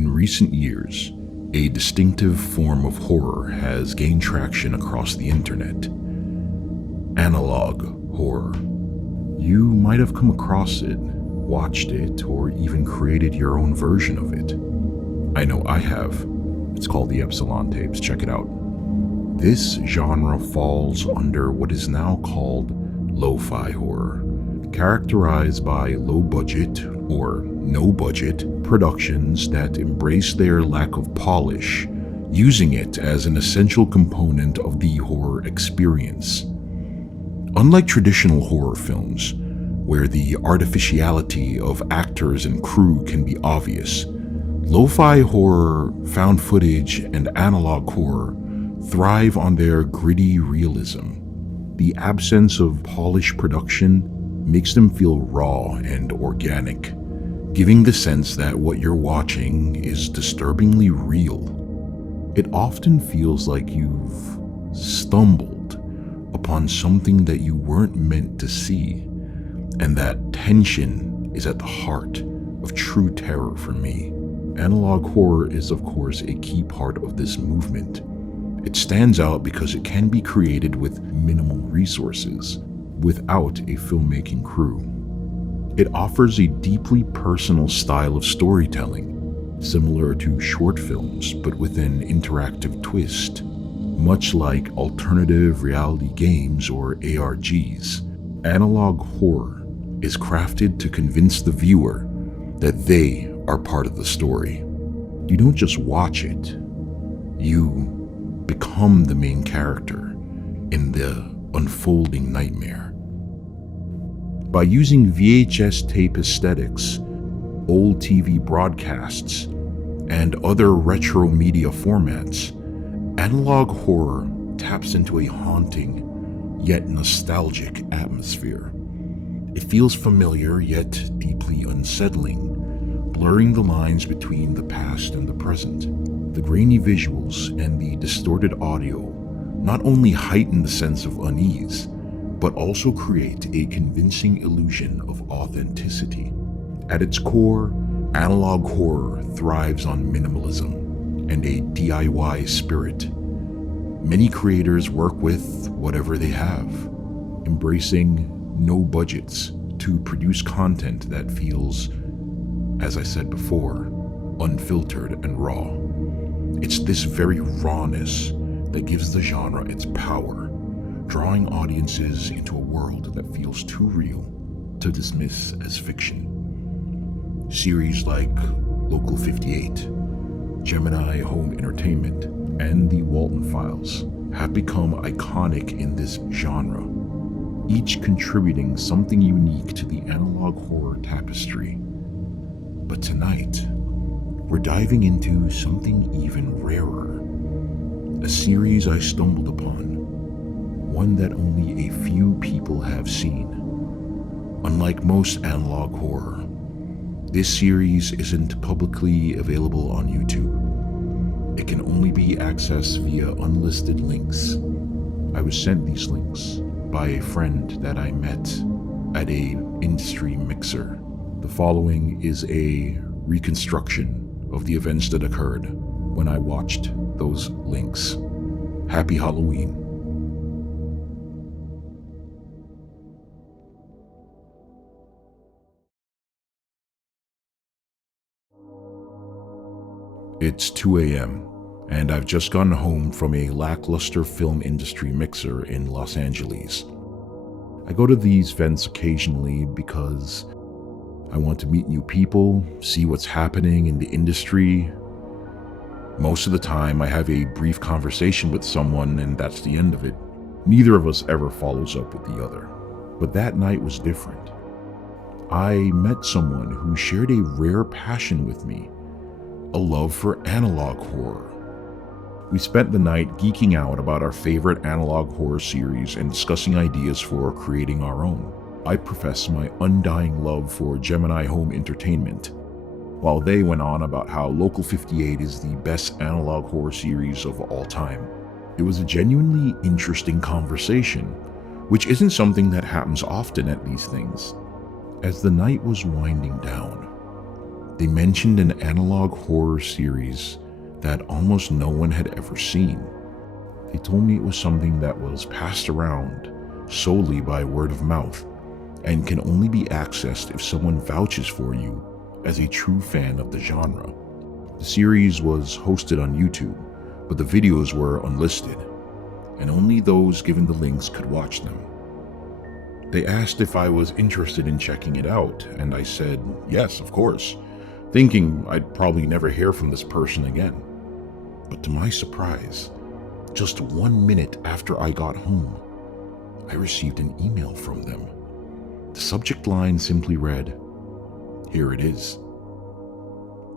In recent years, a distinctive form of horror has gained traction across the internet. Analog horror. You might have come across it, watched it, or even created your own version of it. I know I have. It's called the Epsilon Tapes. Check it out. This genre falls under what is now called lo-fi horror, characterized by low-budget or no-budget productions that embrace their lack of polish, using it as an essential component of the horror experience. Unlike traditional horror films, where the artificiality of actors and crew can be obvious, lo-fi horror, found footage, and analog horror thrive on their gritty realism. The absence of polished production makes them feel raw and organic, giving the sense that what you're watching is disturbingly real. It often feels like you've stumbled upon something that you weren't meant to see, and that tension is at the heart of true terror for me. Analog horror is, of course, a key part of this movement. It stands out because it can be created with minimal resources, without a filmmaking crew. It offers a deeply personal style of storytelling, similar to short films but with an interactive twist, much like alternative reality games or ARGs. Analog horror is crafted to convince the viewer that they are part of the story. You don't just watch it, you become the main character in the unfolding nightmare. By using VHS tape aesthetics, old TV broadcasts, and other retro media formats, analog horror taps into a haunting yet nostalgic atmosphere. It feels familiar yet deeply unsettling, blurring the lines between the past and the present. The grainy visuals and the distorted audio not only heighten the sense of unease, but also create a convincing illusion of authenticity. At its core, analog horror thrives on minimalism and a DIY spirit. Many creators work with whatever they have, embracing no budgets to produce content that feels, as I said before, unfiltered and raw. It's this very rawness that gives the genre its power, drawing audiences into a world that feels too real to dismiss as fiction. Series like Local 58, Gemini Home Entertainment, and The Walton Files have become iconic in this genre, each contributing something unique to the analog horror tapestry. But tonight, we're diving into something even rarer, a series I stumbled upon, one that only a few people have seen. Unlike most analog horror, this series isn't publicly available on YouTube. It can only be accessed via unlisted links. I was sent these links by a friend that I met at an industry mixer. The following is a reconstruction of the events that occurred when I watched those links. Happy Halloween. It's 2 a.m. and I've just gotten home from a lackluster film industry mixer in Los Angeles. I go to these events occasionally because I want to meet new people, see what's happening in the industry. Most of the time, I have a brief conversation with someone and that's the end of it. Neither of us ever follows up with the other. But that night was different. I met someone who shared a rare passion with me, a love for analog horror. We spent the night geeking out about our favorite analog horror series and discussing ideas for creating our own. I professed my undying love for Gemini Home Entertainment, while they went on about how Local 58 is the best analog horror series of all time. It was a genuinely interesting conversation, which isn't something that happens often at these things. As the night was winding down, They mentioned an analog horror series that almost no one had ever seen. They told me it was something that was passed around solely by word of mouth and can only be accessed if someone vouches for you as a true fan of the genre. The series was hosted on YouTube, but the videos were unlisted, and only those given the links could watch them. They asked if I was interested in checking it out, and I said yes, of course, thinking I'd probably never hear from this person again. But to my surprise, just 1 minute after I got home, I received an email from them. The subject line simply read, "Here it is."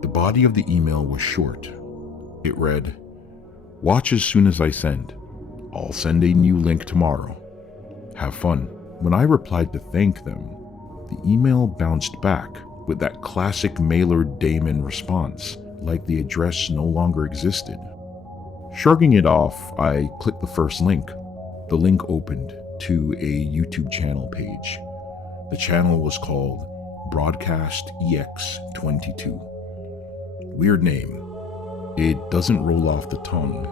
The body of the email was short. It read, "Watch as soon as I send. I'll send a new link tomorrow. Have fun." When I replied to thank them, the email bounced back with that classic mailer daemon response, like the address no longer existed. Shrugging it off, I clicked the first link. The link opened to a YouTube channel page. The channel was called Broadcast EX22. Weird name. It doesn't roll off the tongue.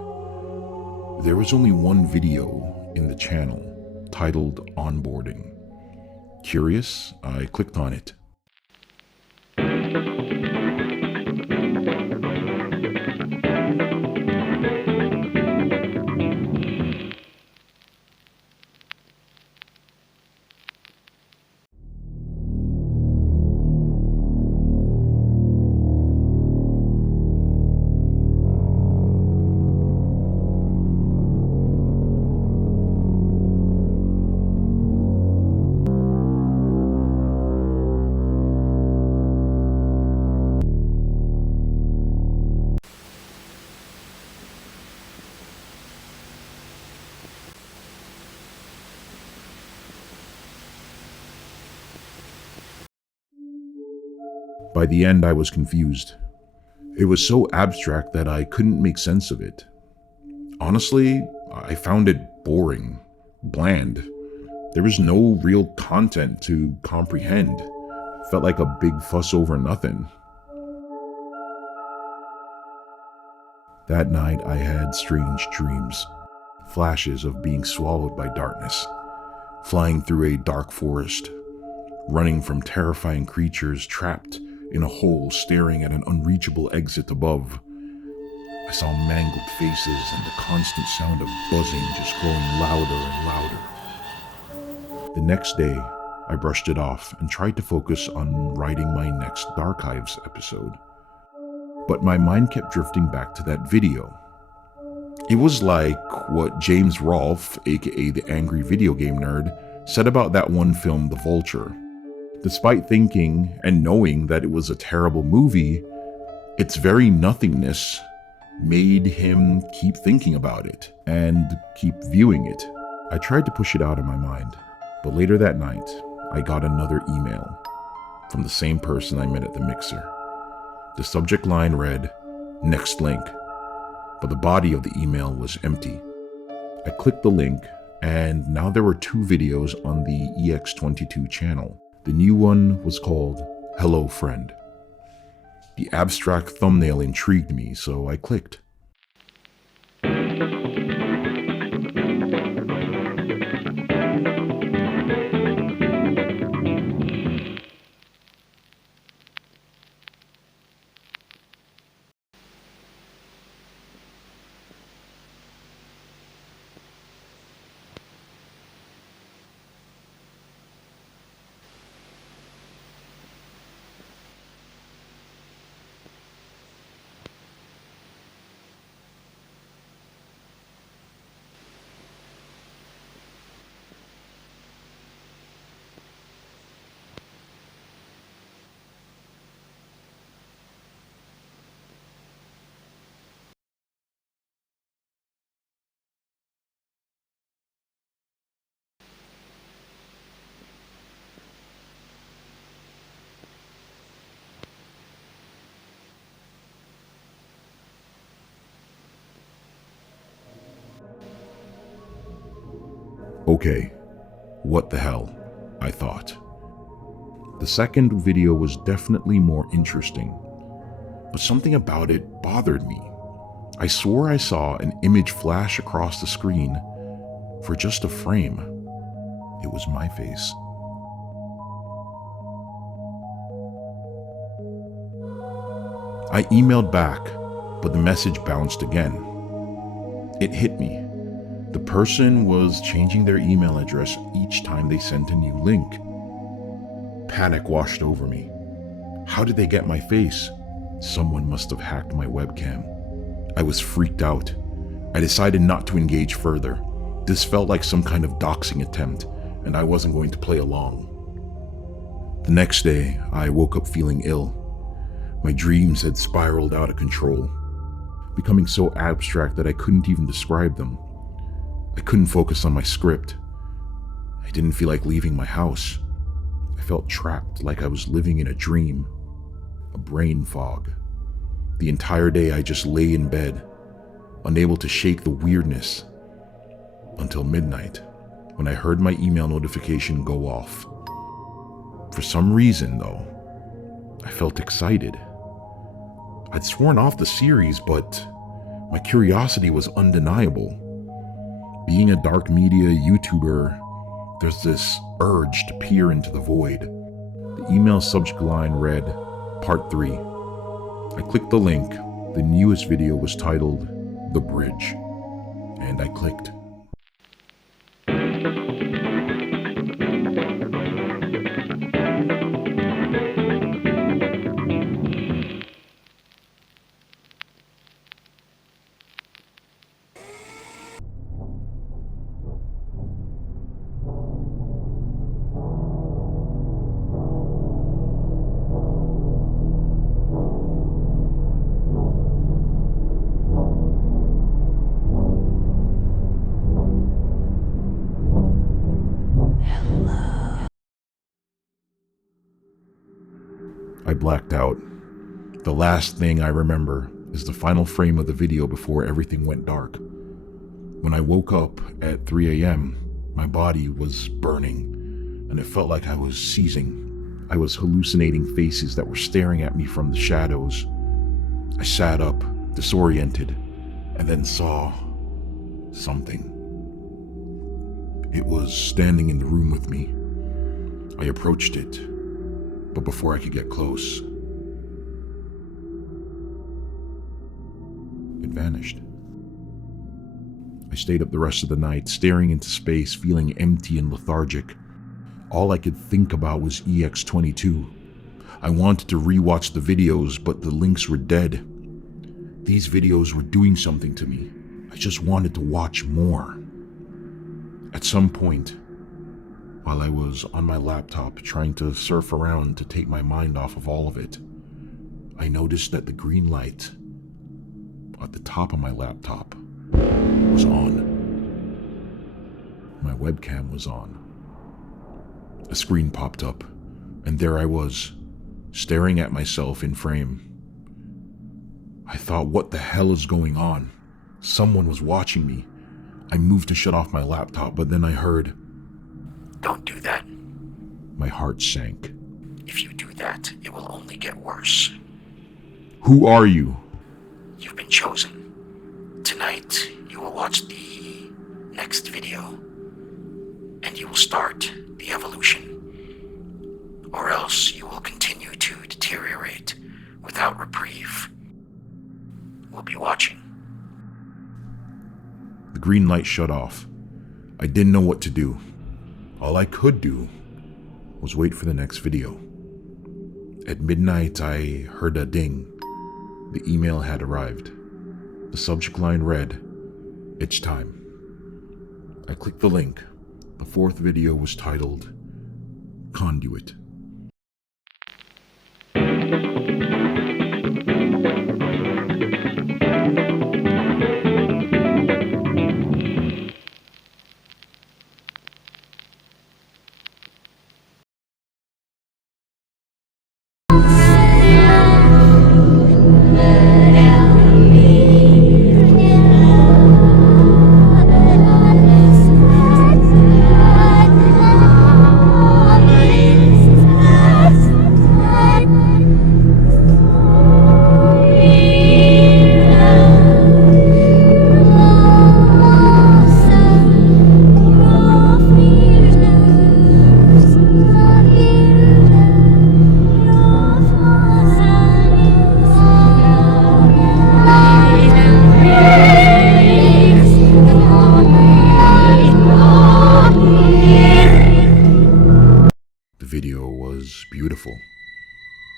There was only one video in the channel, titled Onboarding. Curious, I clicked on it. By the end, I was confused. It was so abstract that I couldn't make sense of it. Honestly, I found it boring, bland. There was no real content to comprehend. It felt like a big fuss over nothing. That night, I had strange dreams. Flashes of being swallowed by darkness, flying through a dark forest, running from terrifying creatures trapped in a hole staring at an unreachable exit above. I saw mangled faces and the constant sound of buzzing just growing louder and louder. The next day, I brushed it off and tried to focus on writing my next Darkhives episode. But my mind kept drifting back to that video. It was like what James Rolfe, aka the Angry Video Game Nerd, said about that one film, The Vulture. Despite thinking and knowing that it was a terrible movie, its very nothingness made him keep thinking about it and keep viewing it. I tried to push it out of my mind, but later that night, I got another email from the same person I met at the mixer. The subject line read, "Next link," but the body of the email was empty. I clicked the link, and now there were 2 videos on the EX22 channel. The new one was called Hello Friend. The abstract thumbnail intrigued me, so I clicked. Okay, what the hell, I thought. The second video was definitely more interesting, but something about it bothered me. I swore I saw an image flash across the screen for just a frame. It was my face. I emailed back, but the message bounced again. It hit me. The person was changing their email address each time they sent a new link. Panic washed over me. How did they get my face? Someone must have hacked my webcam. I was freaked out. I decided not to engage further. This felt like some kind of doxing attempt, and I wasn't going to play along. The next day, I woke up feeling ill. My dreams had spiraled out of control, becoming so abstract that I couldn't even describe them. I couldn't focus on my script. I didn't feel like leaving my house. I felt trapped, like I was living in a dream, a brain fog. The entire day I just lay in bed, unable to shake the weirdness, until midnight, when I heard my email notification go off. For some reason, though, I felt excited. I'd sworn off the series, but my curiosity was undeniable. Being a dark media YouTuber, there's this urge to peer into the void. The email subject line read, Part 3. I clicked the link. The newest video was titled, The Bridge, and I clicked. I blacked out. The last thing I remember is the final frame of the video before everything went dark. When I woke up at 3 a.m., my body was burning, and it felt like I was seizing. I was hallucinating faces that were staring at me from the shadows. I sat up, disoriented, and then saw something. It was standing in the room with me. I approached it, but before I could get close, it vanished. I stayed up the rest of the night, staring into space, feeling empty and lethargic. All I could think about was EX-22. I wanted to rewatch the videos, but the links were dead. These videos were doing something to me. I just wanted to watch more. At some point, while I was on my laptop trying to surf around to take my mind off of all of it, I noticed that the green light at the top of my laptop was on. My webcam was on. A screen popped up, and there I was, staring at myself in frame. I thought, what the hell is going on? Someone was watching me. I moved to shut off my laptop, but then I heard, "Don't do that. my heart sank. If you do that, it will only get worse. Who are you? You've been chosen. Tonight, you will watch the next video, and you will start the evolution. Or else you will continue to deteriorate without reprieve. We'll be watching." The green light shut off. I didn't know what to do. All I could do was wait for the next video. At midnight, I heard a ding. The email had arrived. The subject line read, "It's time." I clicked the link. The fourth video was titled, Conduit.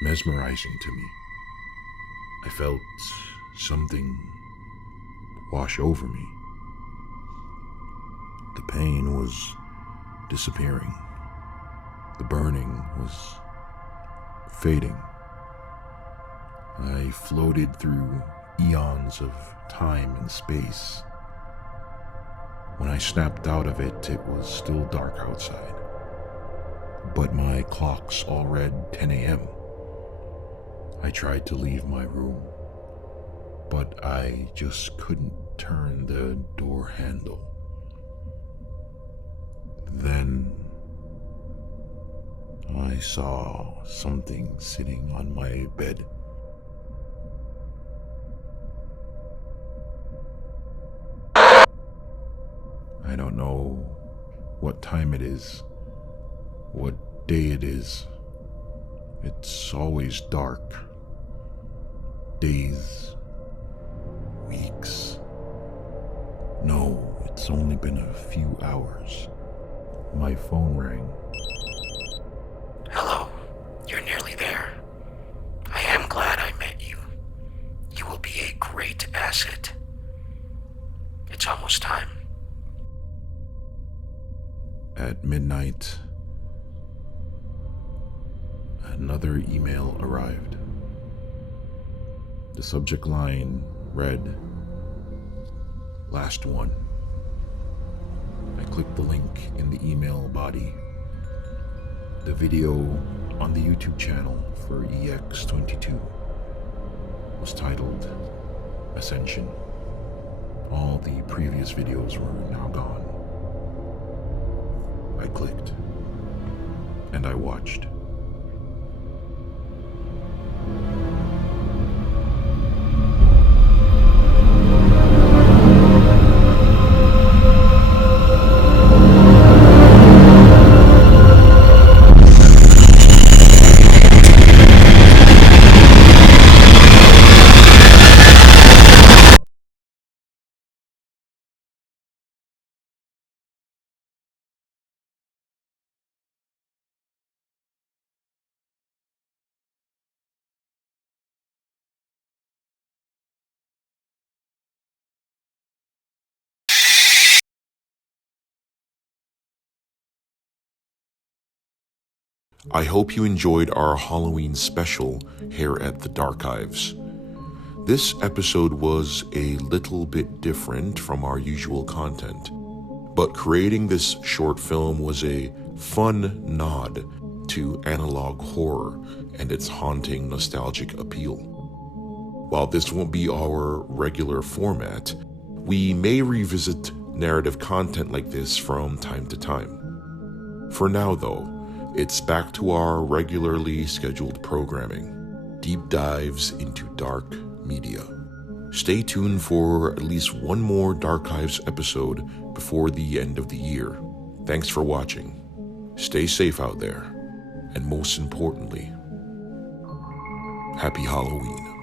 mesmerizing to me. I felt something wash over me. The pain was disappearing. The burning was fading. I floated through eons of time and space. When I snapped out of it, it was still dark outside. But my clocks all read 10 a.m. I tried to leave my room, but I just couldn't turn the door handle. Then I saw something sitting on my bed. I don't know what time it is, what day it is. It's always dark. Days, weeks. No, it's only been a few hours. My phone rang. Hello, you're nearly there. I am glad I met you. You will be a great asset. It's almost time. At midnight, another email arrived. The subject line read, "Last one." I clicked the link in the email body. The video on the YouTube channel for EX22 was titled Ascension. All the previous videos were now gone. I clicked, and I watched. I hope you enjoyed our Halloween special here at the Darkhives. This episode was a little bit different from our usual content, but creating this short film was a fun nod to analog horror and its haunting nostalgic appeal. While this won't be our regular format, we may revisit narrative content like this from time to time. For now though, it's back to our regularly scheduled programming, deep dives into dark media. Stay tuned for at least one more Darkhives episode before the end of the year. Thanks for watching. Stay safe out there, and most importantly, Happy Halloween.